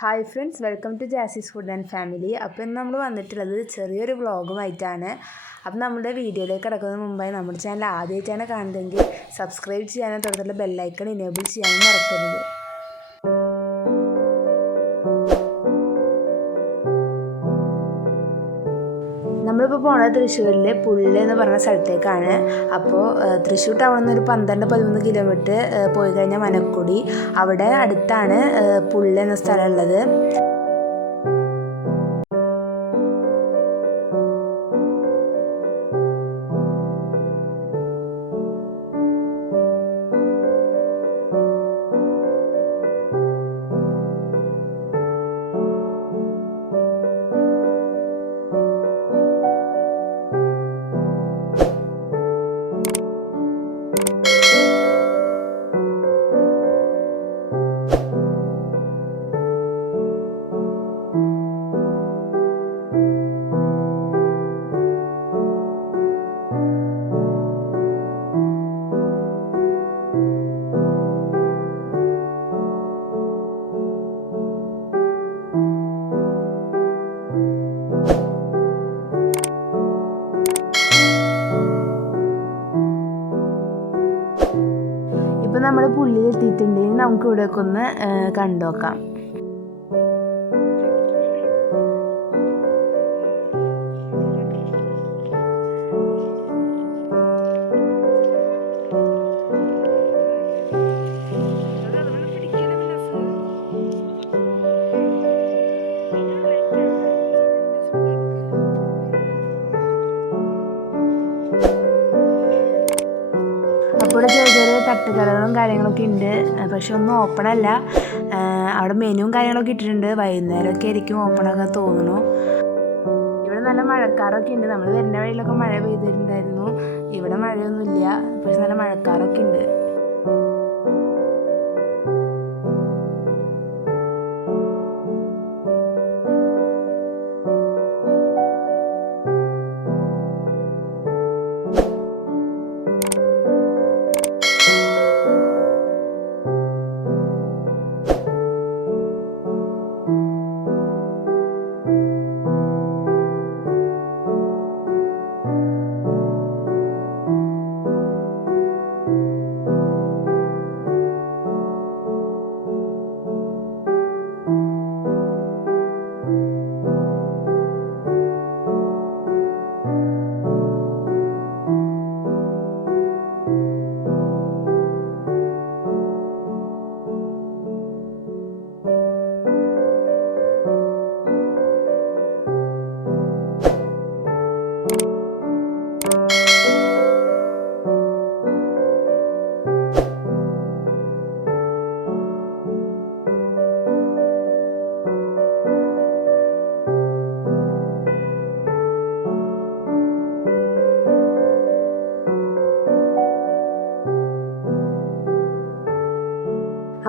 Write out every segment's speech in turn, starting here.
Hi friends, welcome to Jazee's food and family. അപ്പോൾ ഇന്ന് നമ്മൾ വന്നിട്ടുള്ളത് ചെറിയൊരു വ്ളോഗുമായിട്ടാണ്. അപ്പോൾ നമ്മുടെ വീഡിയോയിലേക്ക് കിടക്കുന്നതിന് മുമ്പായി നമ്മുടെ ചാനൽ ആദ്യമായിട്ടാണ് കാണുന്നതെങ്കിൽ സബ്സ്ക്രൈബ് ചെയ്യാനും തുടർന്നുള്ള ബെല്ലൈക്കൺ ഇനേബിൾ ചെയ്യാനും മറക്കരുത്. നമ്മളിപ്പോൾ പോകുന്നത് തൃശ്ശൂരിൽ പുല്ല് എന്ന് പറഞ്ഞ സ്ഥലത്തേക്കാണ്. അപ്പോൾ തൃശ്ശൂർ ടൗണിൽ നിന്ന് ഒരു 12-13 കിലോമീറ്റർ പോയി കഴിഞ്ഞാൽ മനക്കുടി, അവിടെ അടുത്താണ് പുല്ല് എന്ന സ്ഥലമുള്ളത്. ഇപ്പോൾ നമ്മൾ പുള്ളിയിൽ എത്തിയിട്ടുണ്ടെങ്കിൽ നമുക്ക് ഇവിടെയൊക്കെ ഒന്ന് കണ്ടു നോക്കാം. അപ്പോൾ ഇവിടെ ചെറിയ ചെറിയ തട്ടുകടകളും കാര്യങ്ങളൊക്കെ ഉണ്ട്, പക്ഷെ ഒന്നും ഓപ്പൺ അല്ല. അവിടെ മെനുവും കാര്യങ്ങളൊക്കെ ഇട്ടിട്ടുണ്ട്. വൈകുന്നേരമൊക്കെ ആയിരിക്കും ഓപ്പണൊക്കെ തോന്നുന്നു. ഇവിടെ നല്ല മഴക്കാറൊക്കെ ഉണ്ട്. നമ്മൾ വരുന്ന വഴിയിലൊക്കെ മഴ പെയ്തിട്ടുണ്ടായിരുന്നു. ഇവിടെ മഴയൊന്നുമില്ല, പക്ഷെ നല്ല മഴക്കാറൊക്കെ ഉണ്ട്.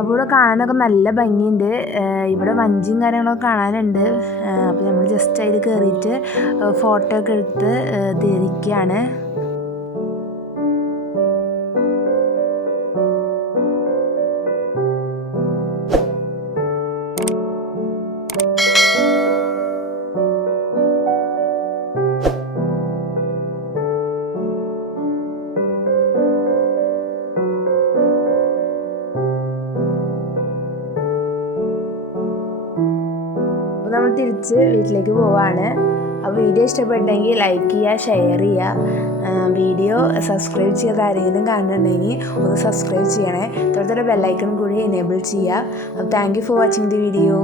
അപ്പോൾ ഇവിടെ കാണാനൊക്കെ നല്ല ഭംഗിയുണ്ട്. ഇവിടെ വഞ്ചിയും കാര്യങ്ങളൊക്കെ കാണാനുണ്ട്. അപ്പോൾ നമ്മൾ ജസ്റ്റ് അതിൽ കയറിയിട്ട് ഫോട്ടോ ഒക്കെ എടുത്ത് തിരിക്കുകയാണ്. നമ്മൾ തിരിച്ച് വീട്ടിലേക്ക് പോവാണ്. അപ്പോൾ വീഡിയോ ഇഷ്ടപ്പെട്ടെങ്കിൽ ലൈക്ക് ചെയ്യുക, ഷെയർ ചെയ്യുക. വീഡിയോ സബ്സ്ക്രൈബ് ചെയ്യാതെ ആരെങ്കിലും കാണുന്നുണ്ടെങ്കിൽ ഒന്ന് സബ്സ്ക്രൈബ് ചെയ്യണേ. തൊട്ടടുത്ത ബെല്ലൈക്കൺ കൂടി എനേബിൾ ചെയ്യുക. അപ്പോൾ thank you for watching the video.